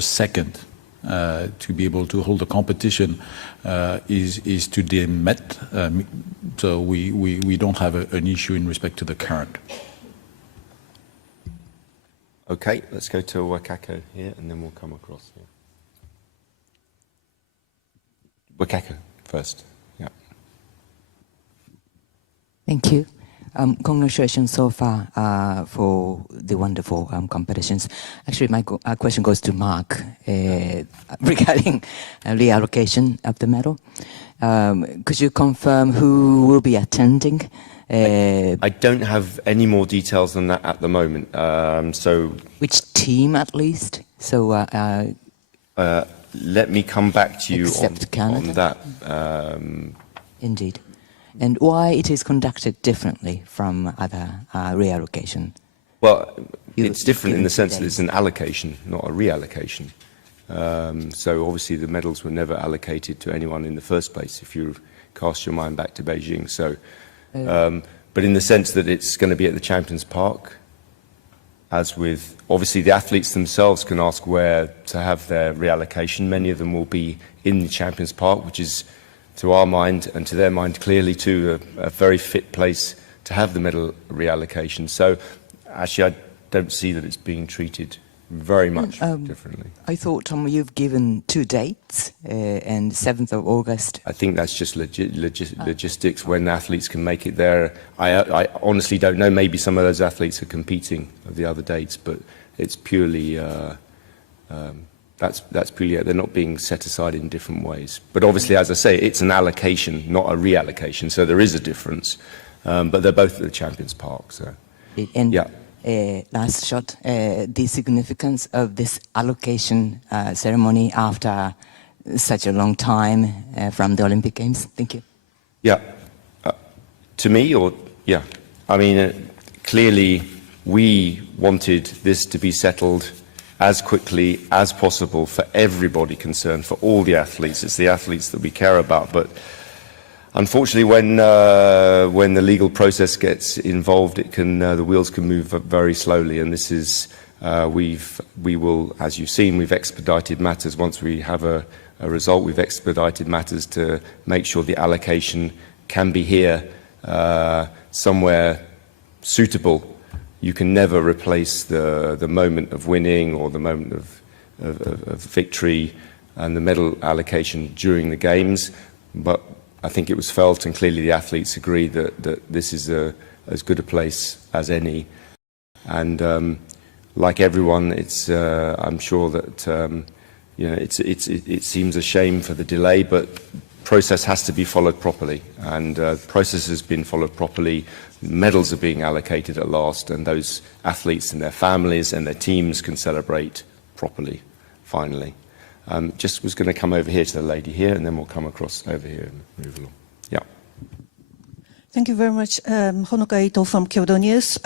second to be able to hold the competition is today met. So we don't have an issue in respect to the current. Okay, let's go to Wakako here, and then we'll come across here. Wakako first. Yeah. Thank you. Congratulations so far for the wonderful competitions. Actually, my question goes to Mark regarding reallocation of the medal. Could you confirm who will be attending? I don't have any more details than that at the moment. So, which team, at least? So, let me come back to you on that. Indeed. And why it is conducted differently from other reallocation? Well, it's different in the sense that it's an allocation, not a reallocation. So obviously the medals were never allocated to anyone in the first place, if you cast your mind back to Beijing. So, but in the sense that it's going to be at the Champions Park, as with, obviously the athletes themselves can ask where to have their reallocation. Many of them will be in the Champions Park, which is, to our mind and to their mind, clearly too a very fit place to have the medal reallocation. So actually I don't see that it's being treated very much differently. I thought, you've given 2 dates, and 7th of August. I think that's just logistics, when athletes can make it there. I honestly don't know. Maybe some of those athletes are competing at the other dates, but it's purely that's purely, they're not being set aside in different ways. But obviously, as I say, it's an allocation, not a reallocation, so there is a difference. But they're both at the Champions Park. So, and yeah. Last shot, the significance of this allocation ceremony after such a long time from the Olympic Games. Thank you. Yeah. To me, or yeah, I mean, clearly we wanted this to be settled as quickly as possible for everybody concerned, for all the athletes. It's the athletes that we care about. But unfortunately, when the legal process gets involved, it can the wheels can move very slowly. And this is we will, as you've seen, we've expedited matters. Once we have a result, we've expedited matters to make sure the allocation can be here somewhere suitable. You can never replace the moment of winning or the moment of victory and the medal allocation during the games. But I think it was felt, and clearly the athletes agree, that this is as good a place as any. And like everyone, it's I'm sure that you know it seems a shame for the delay, but process has to be followed properly, and process has been followed properly. Medals are being allocated at last, and those athletes and their families and their teams can celebrate properly, finally. Just was going to come over here to the lady here, and then we'll come across over here and move along. Yeah. Thank you very much. Honoka Ito from Kyodo News.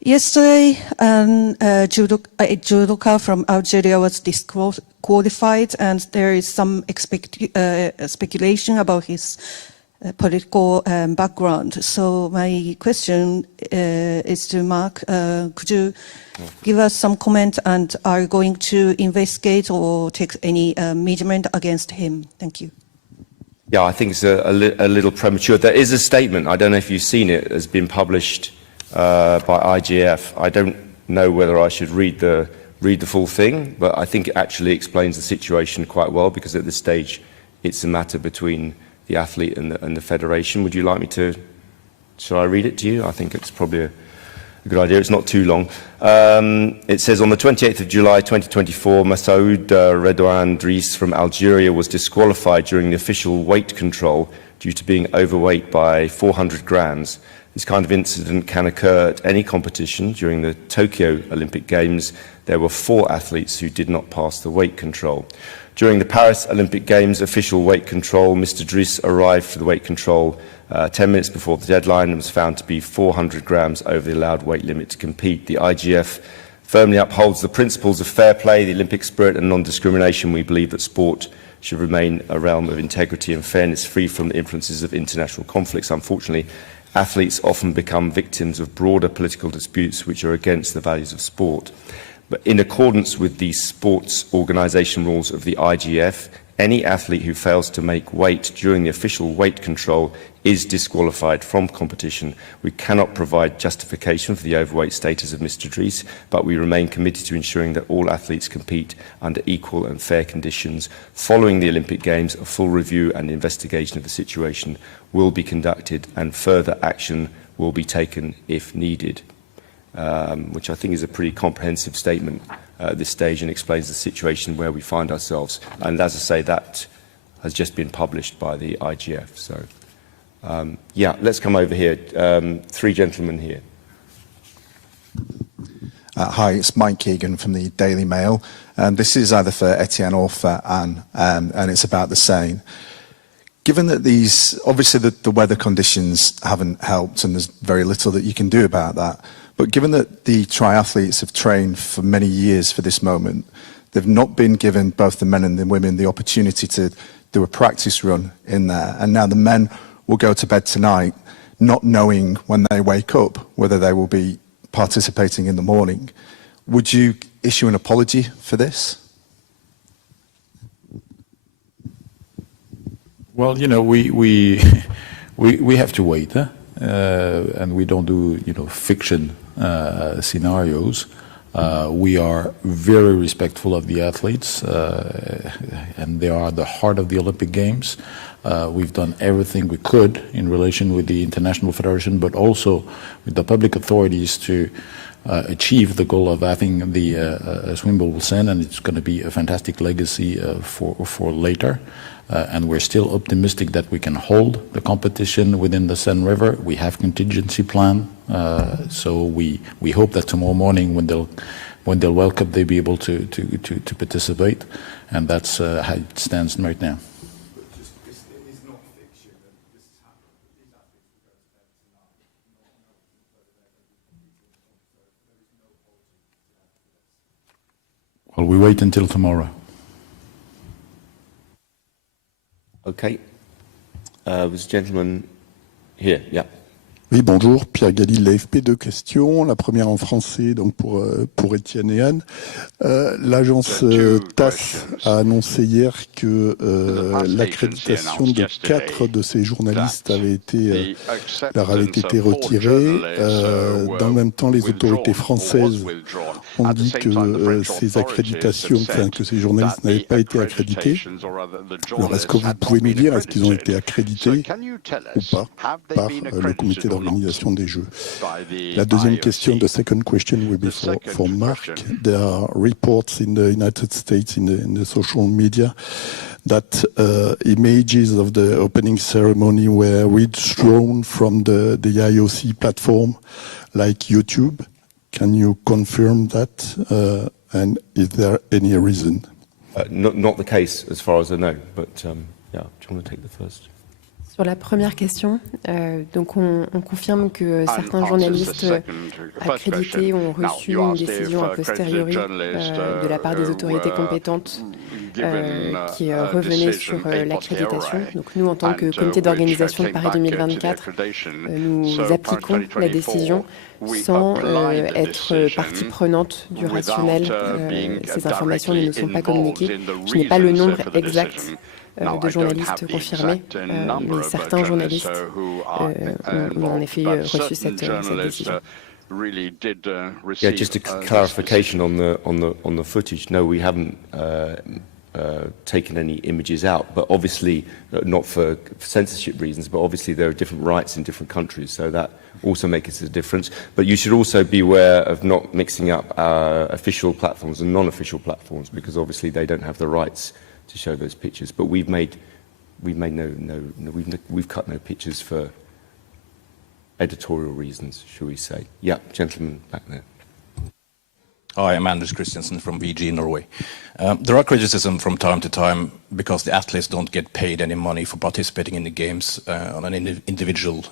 Yesterday, a judoka from Algeria was disqualified, and there is some speculation about his political background. So my question is to Mark. Could you give us some comment, and are you going to investigate or take any measurement against him? Thank you. Yeah, I think it's a little premature. There is a statement, I don't know if you've seen it, has been published by IGF. I don't know whether I should read the full thing, but I think it actually explains the situation quite well, because at this stage it's a matter between the athlete and the federation. Would you like me to, shall I read it to you? I think it's probably a good idea. It's not too long. It says, on the 28th of July 2024, Massaoud Redouane Driss from Algeria was disqualified during the official weight control due to being overweight by 400 grams. This kind of incident can occur at any competition. During the Tokyo Olympic Games, there were 4 athletes who did not pass the weight control. During the Paris Olympic Games official weight control, Mr. Driss arrived for the weight control 10 minutes before the deadline and was found to be 400 grams over the allowed weight limit to compete. The IGF firmly upholds the principles of fair play, the Olympic spirit and non-discrimination. We believe that sport should remain a realm of integrity and fairness, free from the influences of international conflicts. Unfortunately, athletes often become victims of broader political disputes which are against the values of sport. But in accordance with the sports organisation rules of the IGF, any athlete who fails to make weight during the official weight control is disqualified from competition. We cannot provide justification for the overweight status of Mr. Dries, but we remain committed to ensuring that all athletes compete under equal and fair conditions. Following the Olympic Games, a full review and investigation of the situation will be conducted and further action will be taken if needed. Which I think is a pretty comprehensive statement at this stage and explains the situation where we find ourselves. And as I say, that has just been published by the IGF. So, yeah, let's come over here. Three gentlemen here. Hi, it's Mike Keegan from the Daily Mail. This is either for Etienne or for Anne, and it's about the Seine. Given that obviously the weather conditions haven't helped and there's very little that you can do about that, but given that the triathletes have trained for many years for this moment, they've not been given, both the men and the women, the opportunity to do a practice run in there. And now the men will go to bed tonight not knowing when they wake up whether they will be participating in the morning. Would you issue an apology for this? Well, we have to wait, and we don't do, fiction scenarios. We are very respectful of the athletes, and they are the heart of the Olympic Games. We've done everything we could in relation with the International Federation, but also with the public authorities to achieve the goal of having the swimmable Seine, and it's going to be a fantastic legacy for later. And we're still optimistic that we can hold the competition within the Seine River. We have contingency plan, so we hope that tomorrow morning when they'll wake up, they'll be able to participate, and that's how it stands right now. Well, we wait until tomorrow. Okay. This gentleman here, yeah. Oui, bonjour, Pierre Galli de l'AFP, deux questions. La première en français, donc pour Étienne et Anne. L'agence TASS a annoncé hier que l'accréditation de 4 de ces journalistes leur avait été retirée. Dans le même temps, les autorités françaises ont dit que ces accréditations, que ces journalistes n'avaient pas été accrédités. Alors, est-ce que vous pouvez nous dire, est-ce qu'ils ont été accrédités ou pas par le comité d'organisation des Jeux? La deuxième question, the second question will be for Mark. There are reports in the United States in the social media that images of the opening ceremony were withdrawn from the IOC platform like YouTube. Can you confirm that? And is there any reason? Not the case as far as I know, but yeah, do you want to take the first? Sur la première question, donc on confirme que certains journalistes accrédités ont reçu une décision a posteriori de la part des autorités compétentes qui revenait sur l'accréditation. Donc nous, en tant que comité d'organisation de Paris 2024, nous appliquons la décision sans être partie prenante du rationnel. Ces informations ne nous sont pas communiquées. Je n'ai pas le nombre exact de journalistes confirmés, mais certains journalistes ont en effet reçu cette décision. Yeah, just a clarification on the footage. No, we haven't taken any images out, but obviously not for censorship reasons, but obviously there are different rights in different countries, so that also makes a difference. But you should also be aware of not mixing up our official platforms and non-official platforms, because obviously they don't have the rights to show those pictures. But we've cut no pictures for editorial reasons, shall we say. Yeah, gentleman back there. Hi, I'm Anders Christiansen from VG Norway. There are criticism from time to time because the athletes don't get paid any money for participating in the games on an individual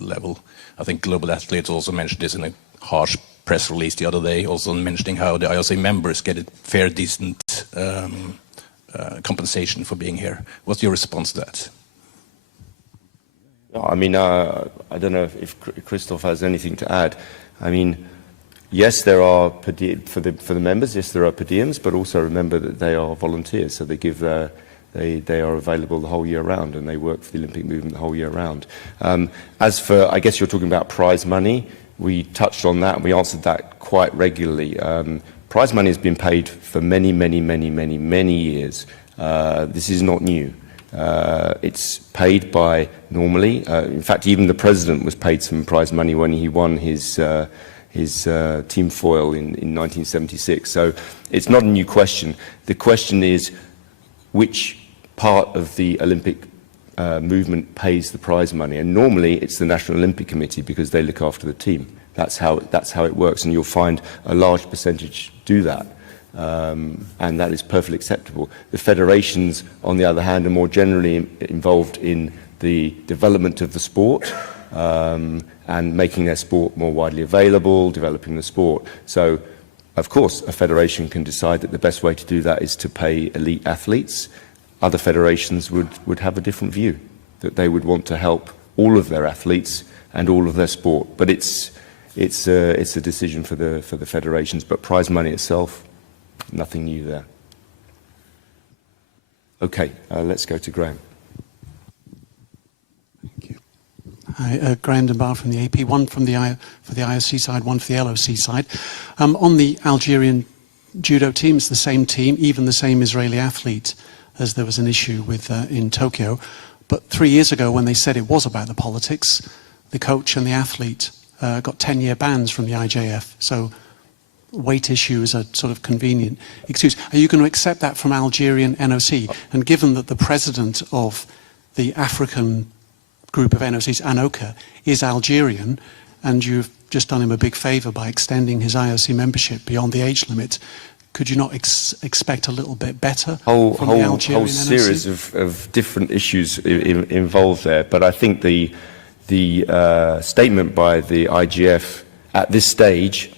level. I think Global Athletes also mentioned this in a harsh press release the other day, also mentioning how the IOC members get a fair, decent compensation for being here. What's your response to that? I mean, I don't know if Christoph has anything to add. I mean, Yes, there are for the members. Yes, there are per diems, but also remember that they are volunteers, so they are available the whole year round, and they work for the Olympic movement the whole year round. As for, I guess you're talking about prize money. We touched on that, and we answered that quite regularly. Prize money has been paid for many years. This is not new. It's paid by normally. In fact, even the president was paid some prize money when he won his team foil in 1976. So it's not a new question. The question is which part of the Olympic movement pays the prize money, and normally it's the National Olympic Committee because they look after the team. That's how it works, and you'll find a large percentage do that. And that is perfectly acceptable. The federations, on the other hand, are more generally involved in the development of the sport and making their sport more widely available, developing the sport. So, of course, a federation can decide that the best way to do that is to pay elite athletes. Other federations would have a different view, that they would want to help all of their athletes and all of their sport. But it's a decision for the federations. But prize money itself, nothing new there. Okay, let's go to Graham. Thank you. Hi, Graham Dunbar from the AP. One from for the IOC side, one for the LOC side. On the Algerian judo team, it's the same team, even the same Israeli athlete, as there was an issue with in Tokyo. But 3 years ago, when they said it was about the politics, the coach and the athlete got 10-year bans from the IJF. So weight issue is a sort of convenient excuse. Are you going to accept that from Algerian NOC? And given that the president of the African group of NOCs, Anoka, is Algerian, and you've just done him a big favour by extending his IOC membership beyond the age limit, could you not expect a little bit better from the Algerian whole series of different issues involved there? But I think the statement by the IGF at this stage,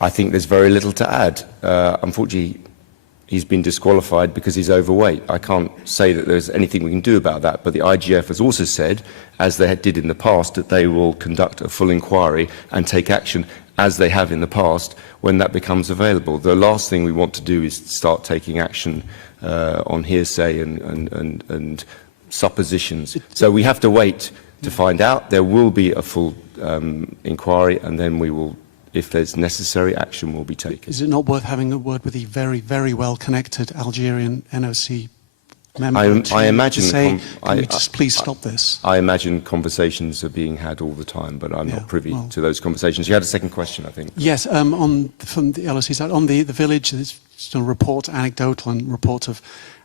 I think there's very little to add. Unfortunately, he's been disqualified because he's overweight. I can't say that there's anything we can do about that, but the IGF has also said, as they did in the past, that they will conduct a full inquiry and take action, as they have in the past, when that becomes available. The last thing we want to do is start taking action on hearsay and suppositions. So we have to wait to find out. There will be a full inquiry, and then we will, if there's necessary, action will be taken. Is it not worth having a word with the very, very well-connected Algerian NOC member I imagine to say, can we just please stop this? I imagine conversations are being had all the time, but I'm not privy to those conversations. You had a second question, I think. Yes, from the LOC side, on the village, there's just a report, anecdotal and report of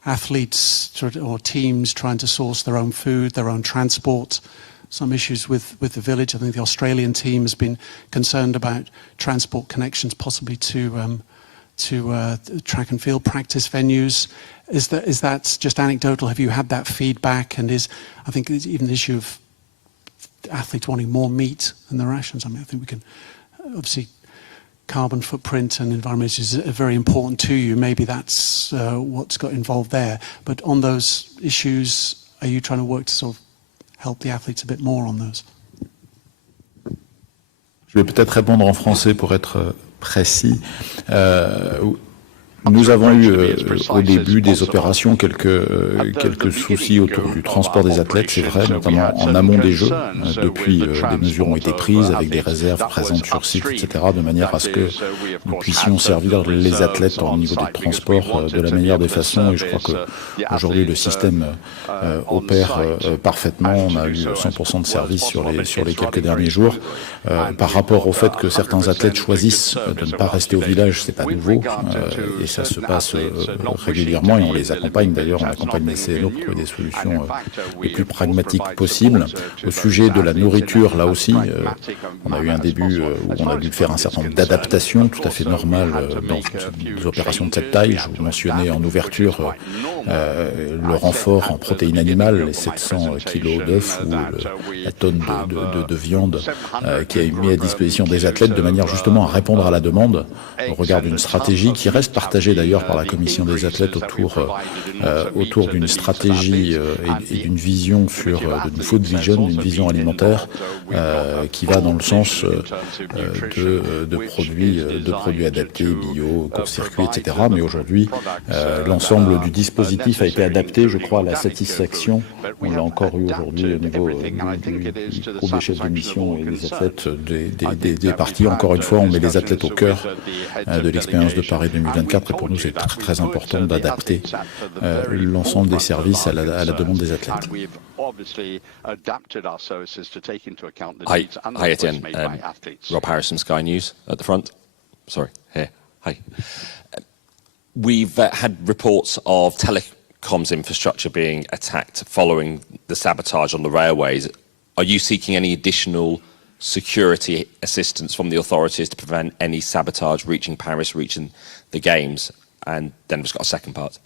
athletes or teams trying to source their own food, their own transport. Some issues with the village. I think the Australian team has been concerned about transport connections, possibly to track and field practice venues. Is that just anecdotal? Have you had that feedback? And I think there's even the issue of athletes wanting more meat in their rations. I mean, I think we can obviously carbon footprint and environment is very important to you. Maybe that's what's got involved there. But on those issues, are you trying to work to sort of help the athletes a bit more on those? Je vais peut-être répondre en français pour être précis. Nous avons eu au début des opérations quelques soucis autour du transport des athlètes, c'est vrai, notamment en amont des Jeux. Depuis, des mesures ont été prises avec des réserves présentes sur site, etc., de manière à ce que nous puissions servir les athlètes au niveau des transports de la meilleure des façons. Et je crois qu'aujourd'hui le système opère parfaitement. On a eu 100% de service sur les quelques derniers jours. Par rapport au fait que certains athlètes choisissent de ne pas rester au village, c'est pas nouveau. Et ça se passe régulièrement et on les accompagne. D'ailleurs, on accompagne les CNO pour trouver des solutions les plus pragmatiques possibles. Au sujet de la nourriture, là aussi, on a eu un début où on a dû faire un certain nombre d'adaptations tout à fait normales dans des opérations de cette taille. Je vous mentionnais en ouverture le renfort en protéines animales, les 700 kilos d'œufs ou la tonne de viande qui est mis à disposition des athlètes de manière justement à répondre à la demande au regard d'une stratégie qui reste partagée d'ailleurs par la commission des athlètes autour d'une stratégie et d'une vision d'une food vision, d'une vision alimentaire qui va dans le sens de produits adaptés, bio, court-circuit, etc. Mais aujourd'hui, l'ensemble du dispositif a été adapté, je crois, à la satisfaction. On l'a encore eu aujourd'hui au niveau du groupe des chefs de mission et des athlètes des parties. Encore une fois, on met les athlètes au cœur de l'expérience de Paris 2024 et pour nous, c'est très, très important d'adapter l'ensemble des services à la demande des athlètes. Hi Etienne. Rob Harrison, Sky News at the front. Sorry, here. Hi. We've had reports of telecoms infrastructure being attacked following the sabotage on the railways. Are you seeking any additional security assistance from the authorities to prevent any sabotage reaching Paris, reaching the Games? And then we've got a second part.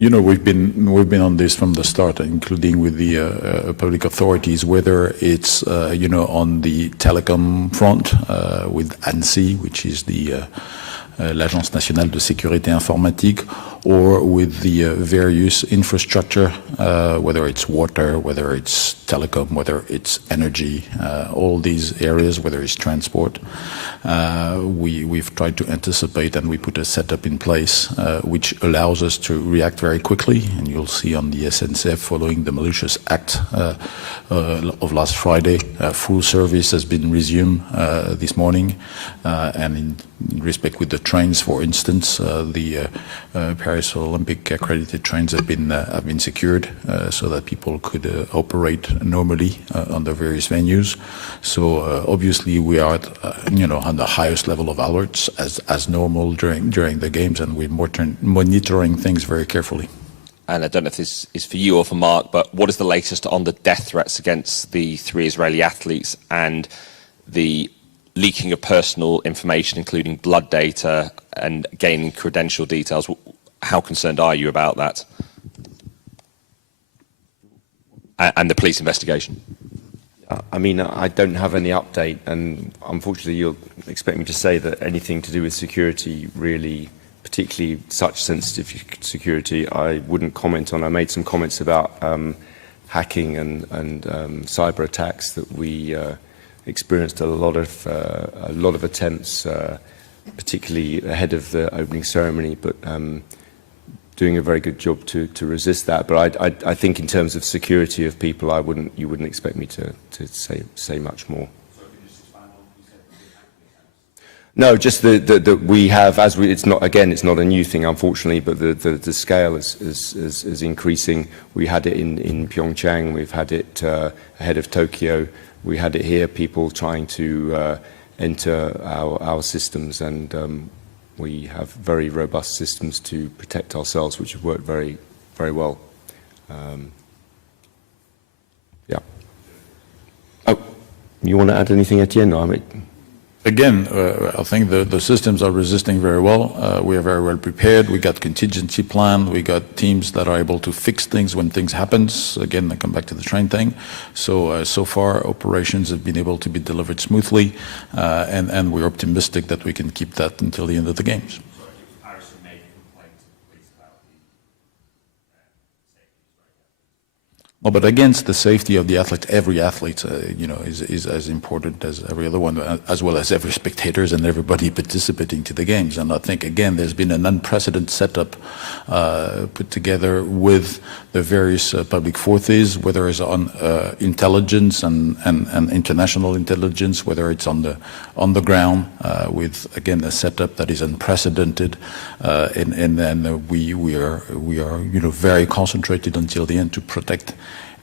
You know, we've been on this from the start, including with the public authorities, whether it's on the telecom front with ANSI, which is the l'Agence nationale de sécurité informatique, or with the various infrastructure, whether it's water, whether it's telecom, whether it's energy, all these areas, whether it's transport. We've tried to anticipate and we put a setup in place which allows us to react very quickly. And you'll see on the SNCF following the malicious act of last Friday, full service has been resumed this morning. And in respect with the trains, for instance, the Paris Olympic accredited trains have been secured so that people could operate normally on the various venues. So obviously we are at, on the highest level of alerts as normal during the games, and we're monitoring things very carefully. And I don't know if this is for you or for Mark, but what is the latest on the death threats against the 3 Israeli athletes and the leaking of personal information, including blood data and gaining credential details? How concerned are you about that? And the police investigation? I mean, I don't have any update, and unfortunately you'll expect me to say that anything to do with security, really, particularly such sensitive security, I wouldn't comment on. I made some comments about hacking and cyber attacks that we experienced a lot of attempts, particularly ahead of the opening ceremony, but doing a very good job to resist that. But I think in terms of security of people, you wouldn't expect me to say much more. No, just that we have, it's not a new thing, unfortunately, but the scale is increasing. We had it in Pyeongchang, we've had it ahead of Tokyo, we had it here, people trying to enter our systems, and we have very robust systems to protect ourselves, which have worked very, very well. Yeah. Oh, you want to add anything, Etienne? No, I mean, Again, I think the systems are resisting very well. We are very well prepared. We got contingency plan. We got teams that are able to fix things when things happen. Again, I come back to the train thing. So far, operations have been able to be delivered smoothly, and we're optimistic that we can keep that until the end of the games. Well, but against the safety of the athlete, every athlete, is as important as every other one, as well as every spectators and everybody participating to the games. And I think, again, there's been an unprecedented setup put together with the various public forces, whether it's on intelligence and international intelligence, whether it's on the ground, with, again, a setup that is unprecedented. And we are very concentrated until the end to protect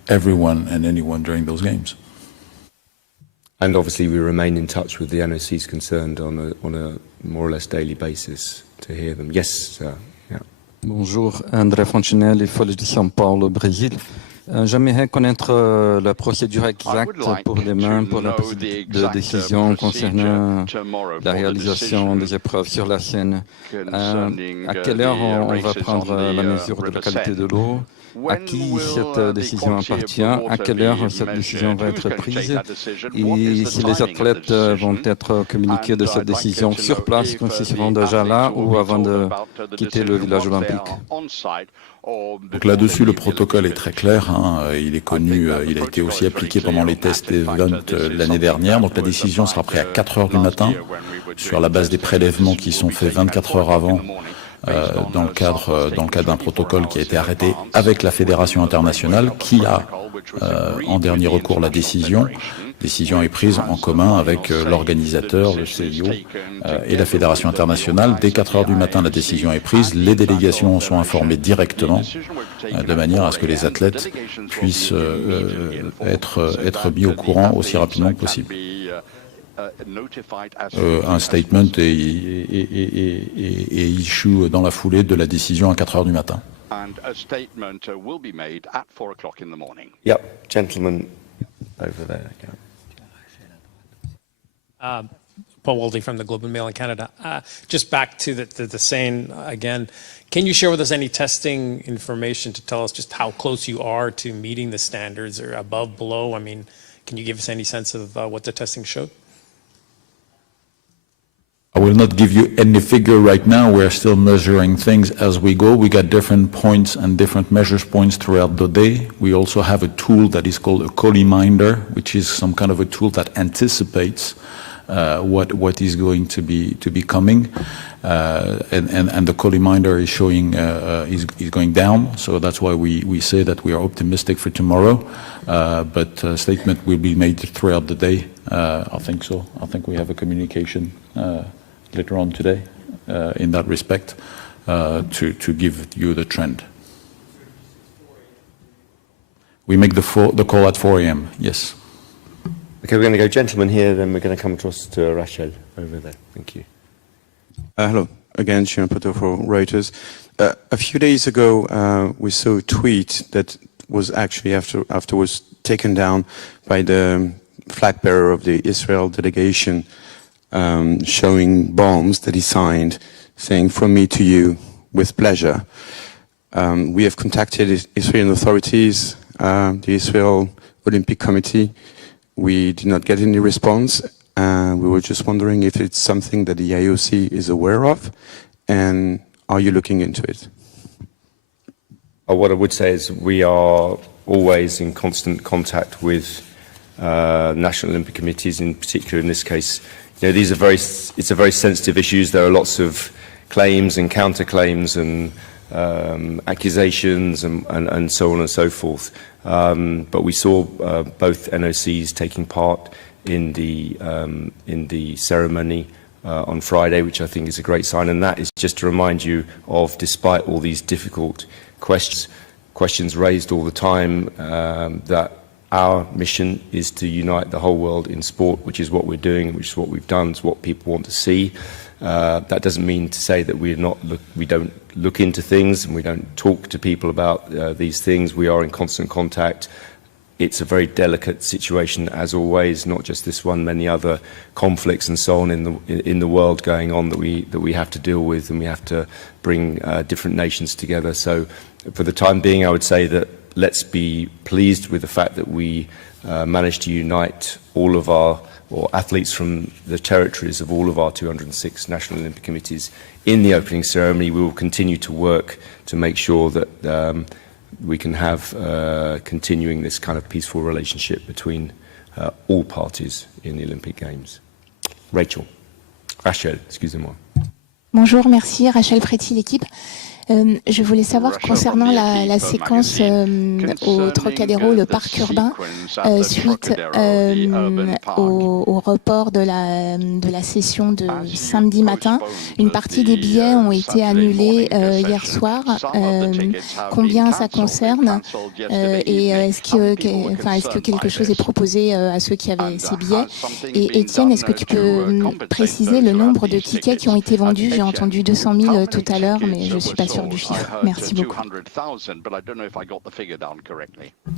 everyone and anyone during those games. And obviously we remain in touch with the NOCs concerned on a more or less daily basis to hear them. Yes, yeah. Bonjour, André Fontenelle, Folha de São Paulo, Brésil. J'aimerais connaître la procédure exacte pour demain, pour la prise de décision concernant la réalisation des épreuves sur la Seine. À quelle heure on va prendre la mesure de la qualité de l'eau? À qui cette décision appartient? À quelle heure cette décision va être prise? Et si les athlètes vont être communiqués de cette décision sur place quand ils seront déjà là ou avant de quitter le village olympique? Donc là-dessus, le protocole est très clair. Il est connu, il a été aussi appliqué pendant les tests event l'année dernière. Donc la décision sera prise à 4 heures du matin sur la base des prélèvements qui sont faits 24 heures avant. Dans le cadre d'un protocole qui a été arrêté avec la Fédération internationale qui a en dernier recours la décision. Décision est prise en commun avec l'organisateur, le CIO et la Fédération internationale. Dès 4 heures du matin, la décision est prise. Les délégations sont informées directement de manière à ce que les athlètes puissent être mis au courant aussi rapidement que possible. Un statement est issu dans la foulée de la décision à 4 heures du matin. Yep, gentleman over there. Paul Waldy from the Globe and Mail in Canada. Just back to the Seine again. Can you share with us any testing information to tell us just how close you are to meeting the standards, or above, below? I mean, can you give us any sense of what the testing showed? I will not give you any figure right now. We're still measuring things as we go. We got different points and different measure points throughout the day. We also have a tool that is called a coliminder, which is some kind of a tool that anticipates what is going to be coming, and the coliminder is showing is going down. So that's why we say that we are optimistic for tomorrow. But statement will be made throughout the day. I think so. I think we have a communication later on today in that respect to give you the trend. We make the call at 4 a.m. Yes. Okay, we're going to go gentleman here, then we're going to come across to Rachel over there. Thank you. Hello, again, Shion Poto for Reuters. A few days ago, we saw a tweet that was actually afterwards taken down by the flag bearer of the Israel delegation, showing bombs that he signed, saying, "From me to you, with pleasure." We have contacted Israeli authorities, the Israel Olympic Committee. We did not get any response. We were just wondering if it's something that the IOC is aware of, and are you looking into it? What I would say is we are always in constant contact with national Olympic committees, in particular in this case. You know, it's a very sensitive issues. There are lots of claims and counterclaims and accusations and so on and so forth. But we saw both NOCs taking part in the ceremony on Friday, which I think is a great sign. And that is just to remind you of, despite all these difficult questions raised all the time, that our mission is to unite the whole world in sport, which is what we're doing, which is what we've done, it's what people want to see. That doesn't mean to say that we don't look into things and we don't talk to people about these things. We are in constant contact. It's a very delicate situation, as always, not just this one, many other conflicts and so on in the world going on that we have to deal with, and we have to bring different nations together. So for the time being, I would say that let's be pleased with the fact that we managed to unite all of our athletes from the territories of all of our 206 National Olympic Committees in the opening ceremony. We will continue to work to make sure that we can have continuing this kind of peaceful relationship between all parties in the Olympic Games. Rachel, excusez-moi. Bonjour, merci. Rachel Préti, l'équipe. Je voulais savoir, concernant la séquence au Trocadéro, le parc urbain, suite au report de la session de samedi matin, une partie des billets ont été annulés hier soir. Combien ça concerne et est-ce que quelque chose est proposé à ceux qui avaient ces billets? Et Étienne, est-ce que tu peux préciser le nombre de tickets qui ont été vendus? J'ai entendu 200 000 tout à l'heure, mais je ne suis pas sûre hauteur du chiffre. Merci beaucoup.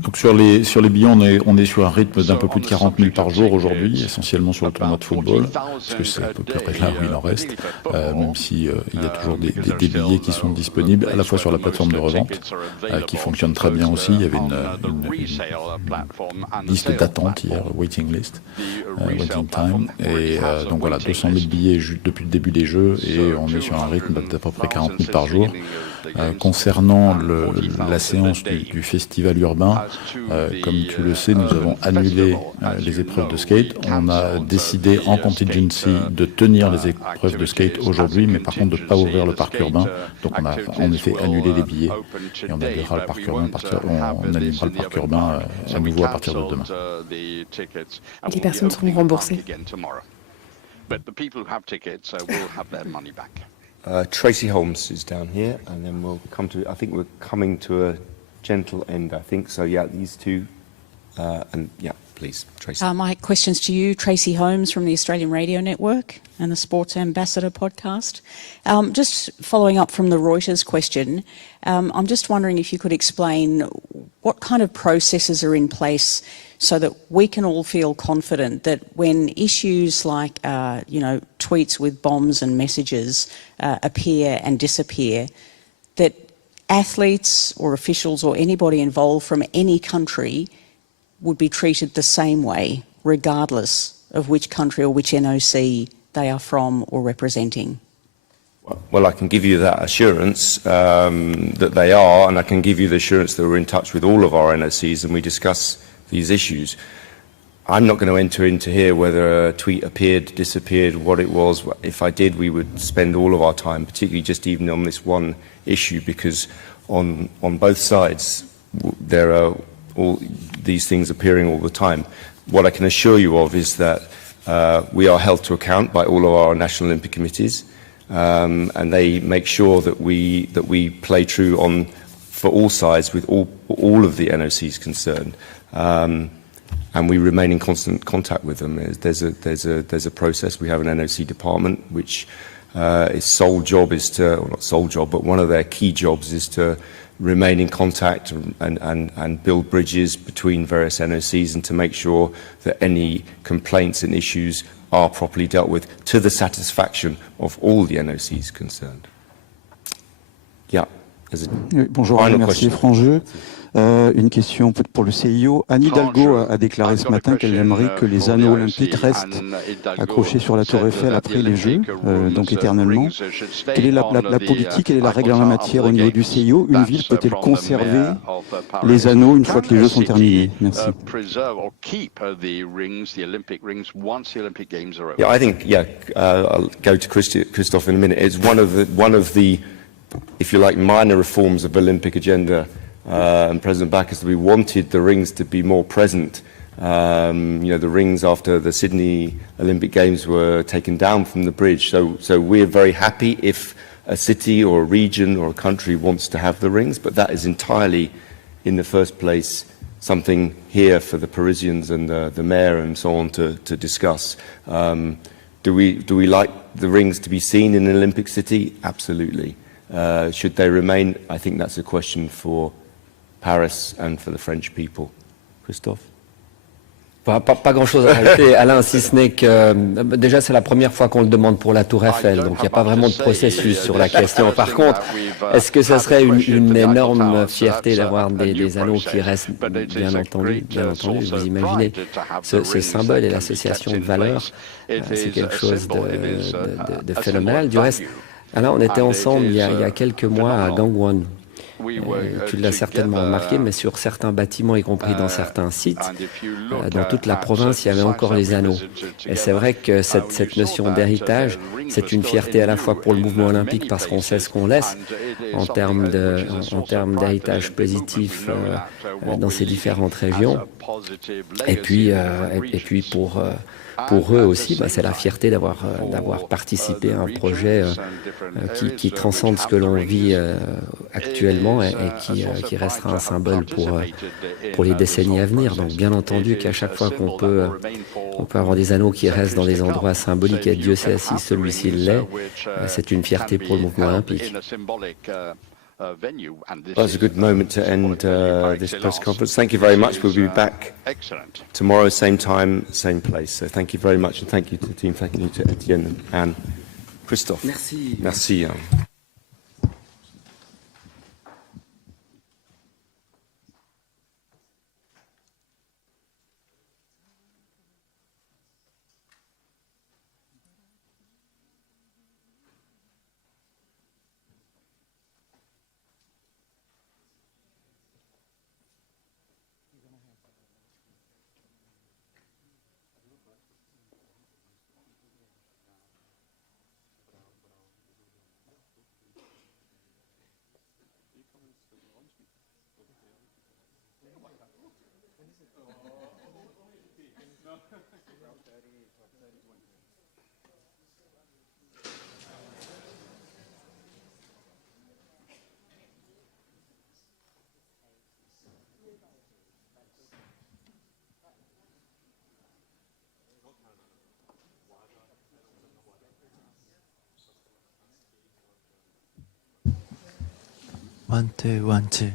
Donc sur les billets, on est sur un rythme d'un peu plus de 40 000 par jour aujourd'hui, essentiellement sur le tournoi de football, parce que c'est à peu près là où il en reste, même si il y a toujours des billets qui sont disponibles, à la fois sur la plateforme de revente, qui fonctionne très bien aussi. Il y avait une liste d'attente hier, waiting list, waiting time, et donc voilà, 200 000 billets depuis le début des Jeux, et on est sur un rythme d'à peu près 40 000 par jour. Concernant la séance du festival urbain, comme tu le sais, nous avons annulé les épreuves de skate. On a décidé en contingency de tenir les épreuves de skate aujourd'hui, mais par contre de ne pas ouvrir le parc urbain. Donc on a en effet annulé les billets et on annulera le parc urbain à nouveau à partir de demain. Les personnes seront remboursées. Tracy Holmes is down here, and then we'll come to, I think we're coming to a gentle end, I think. So, yeah, these two, and yeah, please, Tracy. My question's to you, Tracy Holmes from the Australian Radio Network and the Sports Ambassador podcast. Just following up from the Reuters question, I'm just wondering if you could explain what kind of processes are in place so that we can all feel confident that when issues like, tweets with bombs and messages appear and disappear, that athletes or officials or anybody involved from any country would be treated the same way, regardless of which country or which NOC they are from or representing? Well, I can give you that assurance that they are, and I can give you the assurance that we're in touch with all of our NOCs and we discuss these issues. I'm not going to enter into here whether a tweet appeared, disappeared, what it was. If I did, we would spend all of our time, particularly just even on this one issue, because on both sides there are all these things appearing all the time. What I can assure you of is that we are held to account by all of our national Olympic committees, and they make sure that we play true on for all sides with all of the NOCs concerned. And we remain in constant contact with them. There's a process. We have an NOC department which its sole job is to, well, not sole job, but one of their key jobs is to remain in contact and build bridges between various NOCs and to make sure that any complaints and issues are properly dealt with to the satisfaction of all the NOCs concerned. Yeah. Bonjour, merci Franjeu. Une question pour le CIO. Anne Hidalgo a déclaré ce matin qu'elle aimerait que les anneaux olympiques restent accrochés sur la Tour Eiffel après les Jeux, donc éternellement. Quelle est la politique, quelle est la règle en la matière au niveau du CIO? Une ville peut-elle conserver les anneaux une fois que les Jeux sont terminés? Merci. Yeah, I think, I'll go to Christophe in a minute. It's one of the, if you like, minor reforms of Olympic agenda. And President Backus, we wanted the rings to be more present. The rings after the Sydney Olympic Games were taken down from the bridge. So we're very happy if a city or a region or a country wants to have the rings, but that is entirely, in the first place, something here for the Parisians and the mayor and so on to discuss. Do we like the rings to be seen in an Olympic city? Absolutely. Should they remain? I think that's a question for Paris and for the French people. Christophe? Pas grand-chose à rajouter, Alain, si ce n'est que déjà c'est la première fois qu'on le demande pour la Tour Eiffel, donc il n'y a pas vraiment de processus sur la question. Par contre, est-ce que ça serait une énorme fierté d'avoir des anneaux qui restent, bien entendu, vous imaginez, ce symbole et l'association de valeurs, c'est quelque chose de phénoménal. Du reste, Alain, on était ensemble il y a quelques mois à Gangwon. Tu l'as certainement remarqué, mais sur certains bâtiments, y compris dans certains sites, dans toute la province, il y avait encore les anneaux. Et c'est vrai que cette notion d'héritage, c'est une fierté à la fois pour le mouvement olympique parce qu'on sait ce qu'on laisse en termes d'héritage positif dans ces différentes régions. Et puis pour eux aussi, c'est la fierté d'avoir participé à un projet qui transcende ce que l'on vit actuellement et qui restera un symbole pour les décennies à venir. Donc bien entendu qu'à chaque fois qu'on peut avoir des anneaux qui restent dans des endroits symboliques, et Dieu sait si celui-ci l'est, c'est une fierté pour le mouvement olympique. That's a good moment to end this press conference. Thank you very much. We'll be back tomorrow, same time, same place. So thank you very much, and thank you to the team. Thank you to Etienne and Christophe. Merci. Merci. One, two, one, two.